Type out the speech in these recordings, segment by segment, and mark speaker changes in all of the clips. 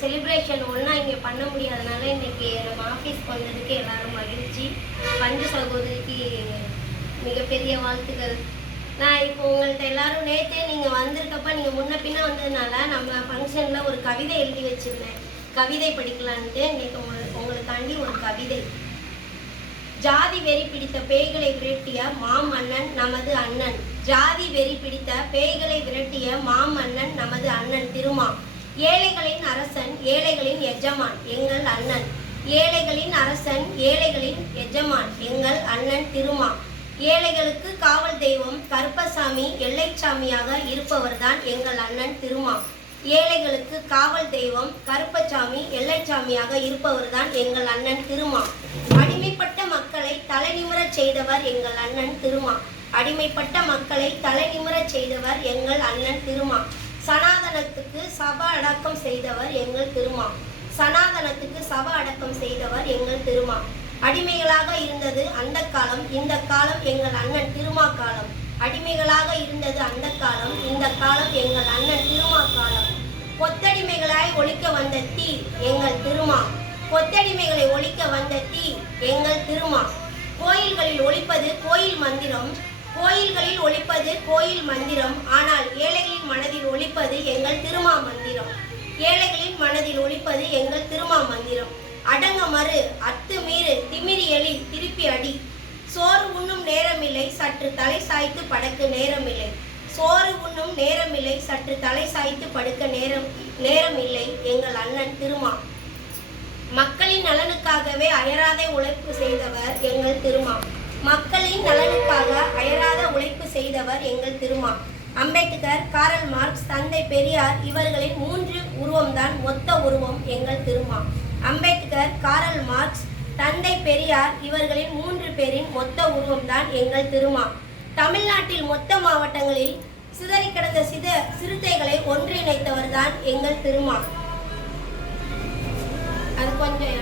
Speaker 1: Celebration ஒன்றா இங்கே பண்ண முடியாதனால இன்னைக்கு நம்ம ஆஃபீஸ்க்கு வந்ததுக்கு எல்லாரும் மகிழ்ச்சி. பஞ்சு சகோதரிக்கு மிகப்பெரிய வாழ்த்துக்கள். நான் இப்போ உங்கள்கிட்ட எல்லாரும் நேற்றே நீங்கள் வந்திருக்கப்ப நீங்கள் முன்ன பின்ன வந்ததுனால நம்ம ஃபங்க்ஷனில் ஒரு கவிதை எழுதி வச்சிருந்தேன். கவிதை படிக்கலான்ட்டு இன்னைக்கு உங்களுக்கு உங்களுக்காண்டி ஒரு கவிதை. ஜாதி வெறி பிடித்த பேய்களை விரட்டிய மாமன்னன் நமது அண்ணன். ஜாதி வெறி பிடித்த பேய்களை விரட்டிய மாமன்னன் நமது அண்ணன் திருமா. ஏழைகளின் அரசன் ஏழைகளின் எஜமான். எங்கள் அண்ணன். ஏழைகளின் அரசன் ஏழைகளின் எஜமான். எங்கள் அண்ணன் திருமா. ஏழைகளுக்கு காவல் தெய்வம் கருப்பசாமி எல்லைச்சாமியாக இருப்பவர்தான் எங்கள் அண்ணன் திருமா. ஏழைகளுக்கு காவல் தெய்வம் கருப்பசாமி எல்லைச்சாமியாக இருப்பவர்தான் எங்கள் அண்ணன் திருமா. அடிமைப்பட்ட மக்களை தலைநிமிரச் செய்தவர் எங்கள் அண்ணன் திருமா. அடிமைப்பட்ட மக்களை தலைநிமிரச் செய்தவர் எங்கள் அண்ணன் திருமா. சனாதனத்துக்கு சப அடக்கம் செய்தவர் எங்கள் திருமா. சனாதனத்துக்கு சப அடக்கம் செய்தவர் எங்கள் திருமா. அடிமைகளாக இருந்தது அந்த காலம் இந்த காலம் எங்கள் அண்ணன் திருமா காலம். அடிமைகளாக இருந்தது அந்த காலம் இந்த காலம் எங்கள் அண்ணன் திருமா காலம். கொத்தடிமைகளாய் ஒழிக்க வந்த தீ எங்கள் திருமா. கொத்தடிமைகளை ஒழிக்க வந்த தீ எங்கள் திருமா. கோயில்களில் ஒழிப்பது கோயில் மந்திரம் கோயில்களில் ஒழிப்பது கோயில் மந்திரம். ஆனால் ஏழைகளின் மனதில் ஒழிப்பது எங்கள் திருமா மந்திரம். ஏழைகளின் மனதில் ஒழிப்பது எங்கள் திருமா மந்திரம். அடங்க மறு அத்து மீறு திமிரி எலி திருப்பி அடி. சோறு உண்ணும் நேரமில்லை சற்று தலை சாய்த்து படக்க நேரமில்லை. சோறு உண்ணும் நேரமில்லை சற்று தலை சாய்த்து படுக்க நேரம் நேரமில்லை எங்கள் அண்ணன் திருமா. மக்களின் நலனுக்காகவே அயராதை உழைப்பு செய்தவர் எங்கள் திருமா. மக்களின் நலனுக்காக அயராத உழைப்பு செய்தவர் எங்கள் திருமா. அம்பேத்கர் காரல் மார்க்ஸ் தந்தை பெரியார் இவர்களின் மூன்று உருவம்தான் மொத்த உருவம் எங்கள் திருமா. அம்பேத்கர் காரல் மார்க்ஸ் தந்தை பெரியார் இவர்களின் மூன்று பேரின் மொத்த உருவம்தான் எங்கள் திருமா. தமிழ்நாட்டில் மொத்த மாவட்டங்களில் சிதறி கிடந்த சித சிறுத்தைகளை ஒன்றிணைத்தவர்தான் எங்கள் திருமா. அது கொஞ்சம்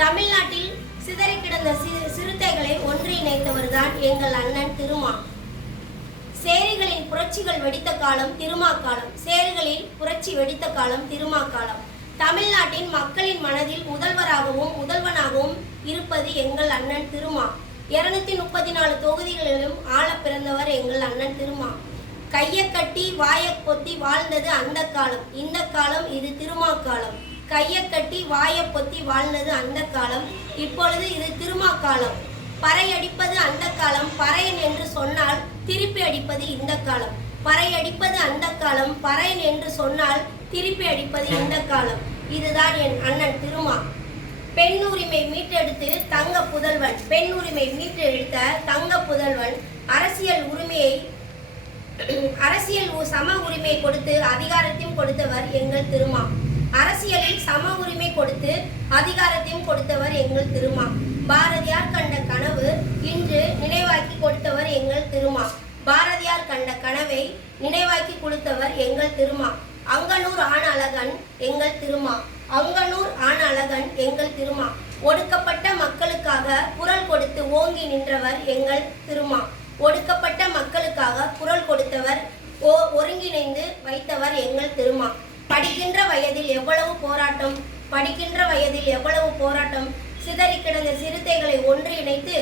Speaker 1: தமிழ்நாட்டில் சிதறி கிடந்த சிறுத்தைகளை ஒன்றிணைத்தவர்தான் எங்கள் அண்ணன் திருமா. சேரிகளின் புரட்சிகள் வெடித்த காலம் திருமா காலம். சேரிகளில் புரட்சி வெடித்த காலம் திருமா காலம். தமிழ்நாட்டின் மக்களின் மனதில் முதல்வராகவும் முதல்வனாகவும் இருப்பது எங்கள் அண்ணன் திருமா. இருநூத்தி முப்பத்தி நாலு தொகுதிகளிலும் ஆள பிறந்தவர் எங்கள் அண்ணன் திருமா. கையை கட்டி வாயை பொத்தி வாழ்ந்தது அந்த காலம். இந்த காலம் இது திருமா காலம். கையை கட்டி வாயை பொத்தி வாழ்ந்தது அந்த காலம். இப்பொழுது இது திருமா காலம். பறை அடிப்பது அந்த காலம். பறையன் என்று சொன்னால் திருப்பி அடிப்பது இந்த காலம். பறை அடிப்பது அந்த காலம். பறையன் என்று சொன்னால் திருப்பி அடிப்பது இந்த காலம். இதுதான் என் அண்ணன் திருமா. பெண் உரிமை மீட்டெடுத்து தங்க புதல்வன். பெண் உரிமை மீட்டெடுத்த தங்க புதல்வன் அரசியல் உரிமையை அரசியல் சம உரிமை கொடுத்து அதிகாரத்தையும் கொடுத்தவர் எங்கள் திருமா. அரசியலில் சம உரிமை கொடுத்து அதிகாரத்தையும் கொடுத்தவர் எங்கள் திருமா. பாரதியார் கண்ட கனவு இன்று நினைவாக்கி கொடுத்தவர் எங்கள் திருமா. பாரதியார் கண்ட கனவை நினைவாக்கி கொடுத்தவர் எங்கள் திருமா. அங்கனூர் ஆண் அழகன் எங்கள் திருமா. அங்கனூர் ஆண் அழகன் எங்கள் திருமா. ஒடுக்கப்பட்ட மக்களுக்காக குரல் கொடுத்து ஓங்கி நின்றவர் எங்கள் திருமா. ஒடுக்கப்பட்ட மக்களுக்காக குரல் கொடுத்தவர் ஓ ஒருங்கிணைந்து வைத்தவர் எங்கள் திருமா. படிக்கின்ற வயதில் எவ்வளவு போராட்டம் படிக்கின்ற வயதில் எவ்வளவு போராட்டம் சிதறி கிடந்த சிறுத்தைகளை ஒன்றிணைத்து